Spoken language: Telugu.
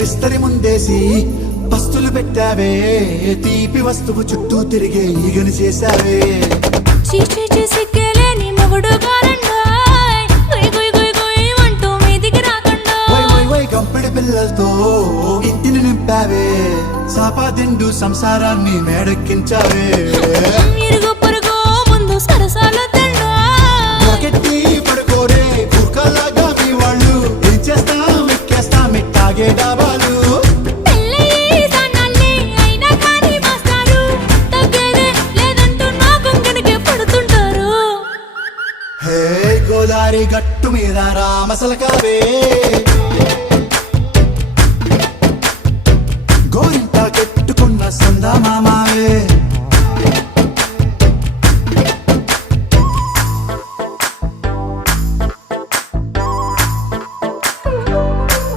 విస్తరి ముందేసి పస్తులు పెట్టావే, తీపి వస్తువు చుట్టూ తిరిగే ఈగని చేశావే. చీచీ చేసి కేలేని మొగుడు గారండాయ్, గుయ్ గుయ్ గుయ్ గుయ్ అంటూ మీదికి రాకుండా గంపెడి పిల్లలతో ఇంటిని నింపావే, సాపాదిండు సంసారాన్ని మేడెక్కించావే. ఇరుగు పొరుగు ముందు సరసాల తండా నాకెట్టి పడుకోరే కుక్కలాగా మీ వాళ్ళు, ఏం చేస్తాం ఎక్కేస్తాం ఎట్టాగే డాబాలు. పెళ్ళయి సన్నాల్ని అయినా కానీ మాస్తారు, తగ్గేదే లేదంటూ నా కొంగడికే పడుతుంటారు. హే గోదారి గట్టు మీద రామసలకావే,